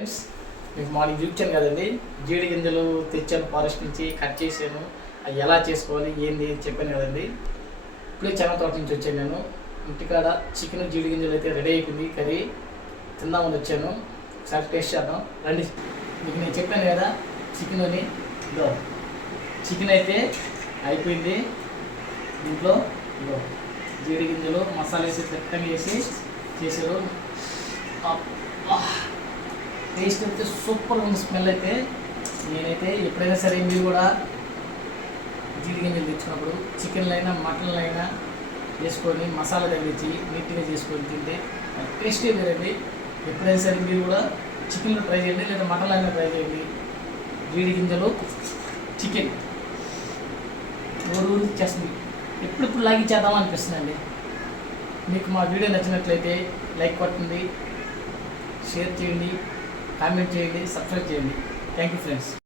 Friends, మీకు morning చూపించాను కదండి, జీడి గింజలు తెచ్చాను ఫారెస్ట్ నుంచి, కట్ చేశాను. అవి ఎలా చేసుకోవాలి ఏంది చెప్పాను కదండి. ఇప్పుడే చెన్న తోట నుంచి వచ్చాను. నేను ఇంటికాడ చికెన్ జీడి గింజలు అయితే రెడీ అయిపోయింది. కర్రీ తిందామని వచ్చాను. ఒకసారి టేస్ట్ చేద్దాం రండి. మీకు నేను చెప్పాను కదా చికెన్ అని. ఇదో చికెన్ అయితే అయిపోయింది. దీంట్లో ఇదో జీడి గింజలు మసాలా వేసి తిట్టంగా వేసి చేశారు. టేస్ట్ అయితే సూపర్ ఉంది. స్మెల్ అయితే నేనైతే ఎప్పుడైనా సరే మీరు కూడా జీడి గింజలు తెచ్చినప్పుడు చికెన్లో అయినా మటన్లో అయినా వేసుకొని మసాలా తగ్గించి నీట్గా చేసుకొని తింటే టేస్టే వేరండి. ఎప్పుడైనా సరే మీరు కూడా చికెన్లో ట్రై చేయండి, లేదా మటన్లో అయినా ట్రై చేయండి. జీడి గింజలు చికెన్ ఊరు చేస్తుంది. ఎప్పుడెప్పుడు లాగించేద్దామని అనిపిస్తుందండి. మీకు మా వీడియో నచ్చినట్లయితే లైక్ కొట్టండి, షేర్ చేయండి, కామెంట్ చేయండి, సబ్స్క్రైబ్ చేయండి. Thank you friends.